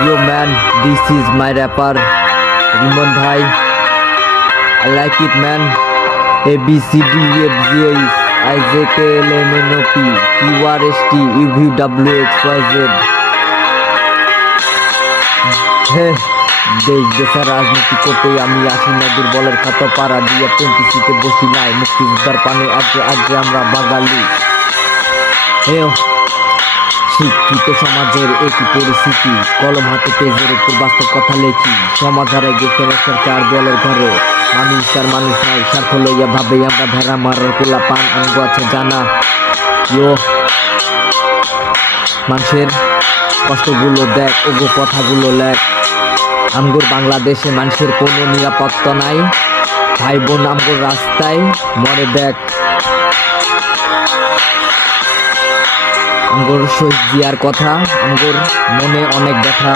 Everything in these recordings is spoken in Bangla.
Yo man, this is my rapper Rimon Bhai. I like it man. A B C D E F G H I J K L M N O P Q R S T U V W X Y Z. দেশ দেশের রাজনীতি করতে আমি আসি না, দুর্বলের খাতো পাড়া দিয়ে পেন্টিসিতে বসি নাই, মুক্তিযোদ্ধার পানে আজকে আজকে আমরা বাঙালি। শিক্ষিত সমাজের একই পরিস্থিতি, কলম হাতে পেজের উপর বাস্তব কথা লেখি, সমাজ হারাই গেছে রক্ষার চার দেওয়ালের ঘরে, মানুষ আর মানুষ নাই, স্বার্থ লইয়া ভাবে আমরা ভেড়া মারার কোলা পান আনগো আছে জানা। মানুষের কষ্টগুলো দেখ, ওগো কথাগুলো লেখ। আমগোর বাংলাদেশে মানুষের কোনো নিরাপত্তা নাই, ভাই বোন আমগোর রাস্তায় মরে দেখ। আমগোর শহীদ জিয়ার কথা, আমগোর মনে অনেক ব্যথা।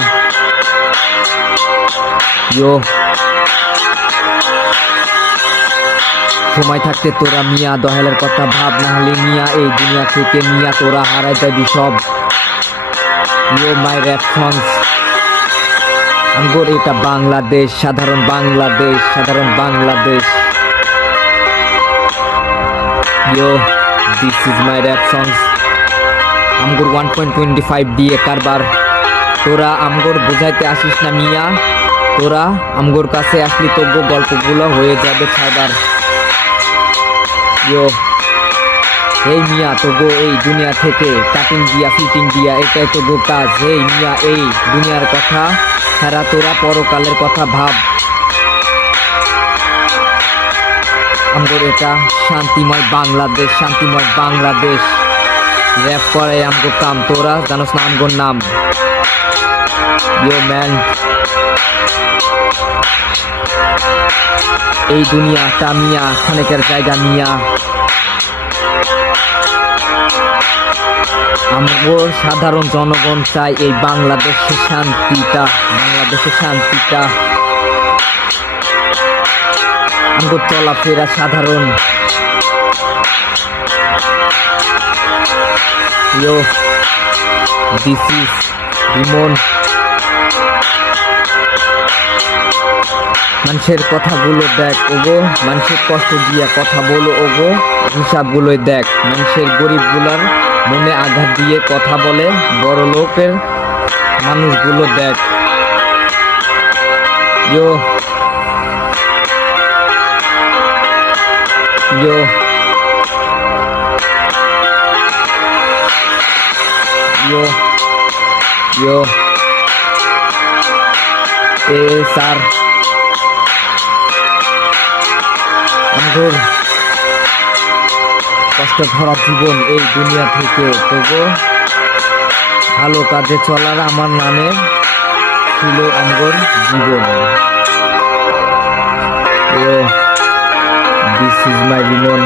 সময় থাকতে তোরা মিয়া দহেলের কথা ভাব, না হলে মিয়া এই দুনিয়া থেকে মিয়া তোরা হারাই যাবি সব। মাই র্যাপ সংস, আমগোর এটা বাংলাদেশ, সাধারণ বাংলাদেশ, সাধারণ Bangladesh. This is my rap songs. আমগোর 1.25 দিয়ে কারবার, তোরা আমগোর বোঝাইতে আসিস না মিয়া, তোরা আমগোর কাছে আসলি তবু গল্পগুলো হয়ে যাবে ছাড়বার। এই মিয়া তোগো এই দুনিয়া থেকে কাটিং দিয়া ফিটিং দিয়া এটাই তোগো কাজ। এই মিয়া এই দুনিয়ার কথা ছাড়া তোরা পরকালের কথা ভাব। আমগোর এটা শান্তিময় বাংলাদেশ, শান্তিময় বাংলাদেশ। র্যাপ করে আমগো কাম, তোরা জানোস না আমগোর নাম। ম্যান, এই দুনিয়াটা মিয়া খানেকের জায়গা মিয়া। আমগো সাধারণ জনগণ চাই এই বাংলাদেশের শান্তিটা, বাংলাদেশের শান্তিটা। আমগো চলাফেরা সাধারণ। This is Rimon. মানুষের কথাগুলো দেখ ওগো, মানুষের কষ্ট দিয়া কথা বলো ওগো, হিসাবগুলোই দেখ। মানুষের গরিবগুলার মনে আঘাত দিয়ে কথা বলে, বড় লোকের মানুষগুলো দেখ। ইয়ো ইয়ো ইয়ো ইয়ো স্যার, আমগোর কষ্ট ভরা জীবন এই দুনিয়া থেকে তবু ভালো কাজে চলার আমার নামে ছিল আমগোর জীবন। This is my Rimon.